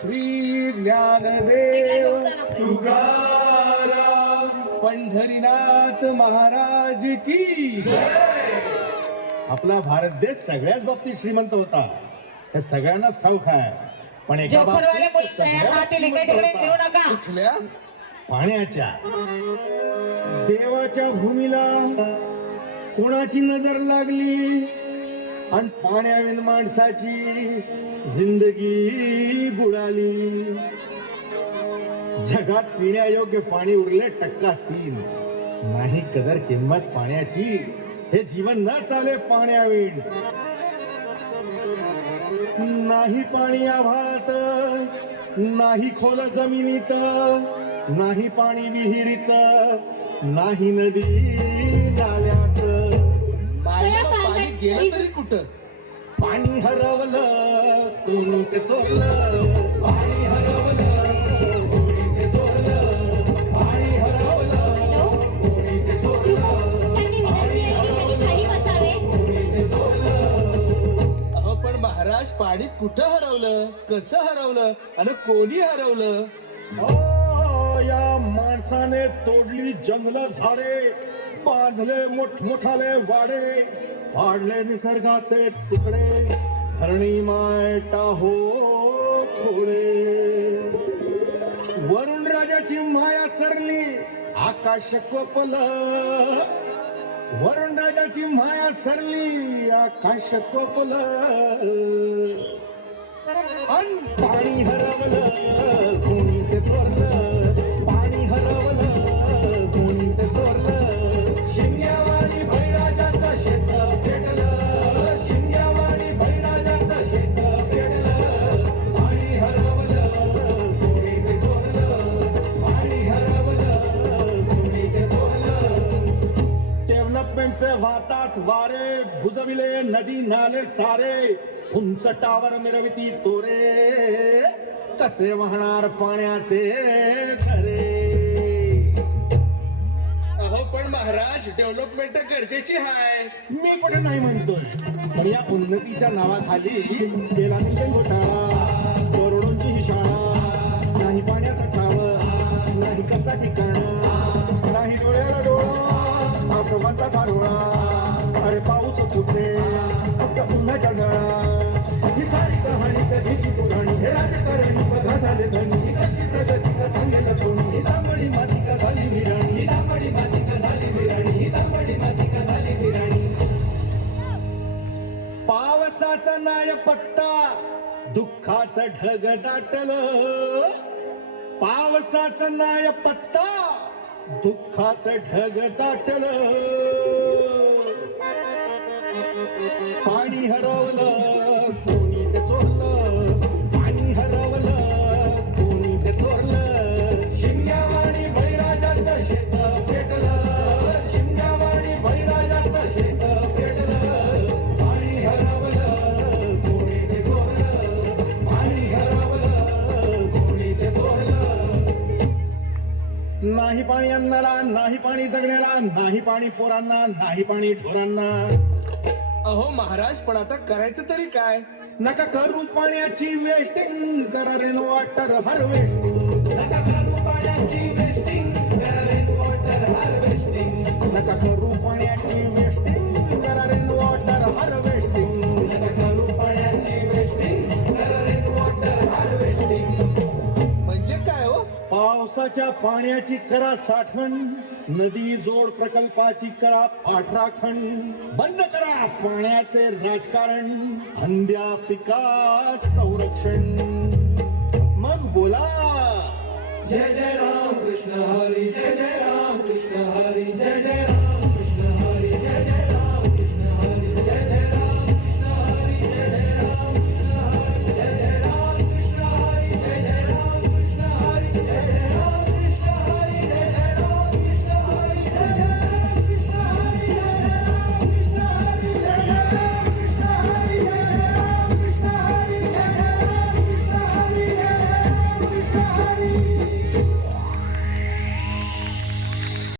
श्री ज्ञानदेव तुकाराम पंढरीनाथ महाराज की आपला भारत देश सगळ्याच बाबतीत श्रीमंत होता, हे सगळ्यांनाच ठाऊक आहे. पण एका बाबतीत कुठल्या पाण्याच्या देवाच्या भूमीला कोणाची नजर लागली आणि पाण्याविन माणसाची जिंदगी बुडाली. जगात पिण्यायोग्य पाणी उरले 3%. नाही कदर किंमत पाण्याची, हे जीवन न चाले पाण्याविण. नाही पाणी आभाळात, नाही खोल जमिनीत, नाही पाणी विहिरीत, नाही नदी नाल्यात. पाणी गेलं तरी कुठं? पाणी हरवलं कोणी ते चोरलं, पाणी हरवलं कोणी ते चोरलं, पाणी हरवलं कोणी ते चोरलं, कोणी ते चोरलं. अहो पण महाराज, पाणी कुठं हरवलं, कसं हरवलं आणि कोणी हरवलं? या माणसाने तोडली जंगल झाडे, बांधले मोठमोठाले वाडे, पाडले निसर्गाचे तुकडे, धरणी मायटा हो खोळे. वरुण राजाची माया सरली आकाश कोपल, वरुण राजाची माया सरली आकाश कोपल. अन पाणी हरवलं कोणी ते चोरलं, पाणी हरवलं कोणी ते चोरलं. शिंग्यावाणी बळीराजाचं शेत पेटलं, शिंग्यावाणी बळीराजाचं शेत पेटलं. पाणी हरवलं कोणी ते चोरलं, पाणी हरवलं कोणी ते चोरलं. डेव्हलपमेंटचे वाहतात वारे, बुजविले नदी नाले सारे, उंच टावर मिरविती तोरे, कसे वाहणार पाण्याचे झरे. अहो पण महाराज, डेव्हलपमेंट गरजेची आहे. मी कुठे नाही म्हणतोय, पण या उन्नतीच्या नावाखाली केला म्हणजे घोटाळा. करोडोंची ही शाळा, नाही पाण्याचा ठाव, नाही कसा ठिकाणा, नाही डोळ्याला डोळा, आसमानचा धारोळा. अरे पाऊस कुठे, फक्त पुन्हाच्या झळा. ही सारी कहाणी कधीची पुराणी, हे राजकारणी बघा झाले धनी. ही कशी प्रगती का सांगेल कोणी, ही तांबडी माती का झाली विराणी, ही तांबडी माती का झाली विराणी, ही तांबडी माती का झाली विराणी. पावसाचा नाय पत्ता, दुःखाचं ढग दाटलं. पावसाचा नाय पत्ता, दुःखाचं ढग दाटलं. पाणी हरवलं कोणी ते चोरलं, पाणी हरवलं कोणी ते चोरलं. शिंग्यावाणी बळीराजाचं शेत पेटलं, शिंग्यावाणी बळीराजाचं शेत पेटलं. पाणी हरवलं कोणी ते चोरलं, पाणी हरवलं कोणी ते चोरलं. नाही पाणी अन्नाला, नाही पाणी जगण्याला, नाही पाणी पोरांना, नाही पाणी ढोरांना. अहो महाराज, पण आता करायचं तरी काय? नका करू पाण्याची वेस्टिंग, करा रेन वॉटर हार्वेस्टिंग. नका करू पाण्याची वेस्टिंग, करा रेन वॉटर हार्वेस्टिंग. नका करू पाण्याची वेस्टिंग, करा रेन वॉटर हार्वेस्टिंग. नका करू पाण्याची वेस्टिंग, करा रेन वॉटर हार्वेस्टिंग. म्हणजे काय हो? पावसाच्या पाण्याची करा साठवण, नदी जोड प्रकल्पाची करा पाठराखण. बंद करा पाण्याचे राजकारण, अंध्या पिकास संरक्षण. मग बोला जय जय राम कृष्ण हरी, जय जय राम.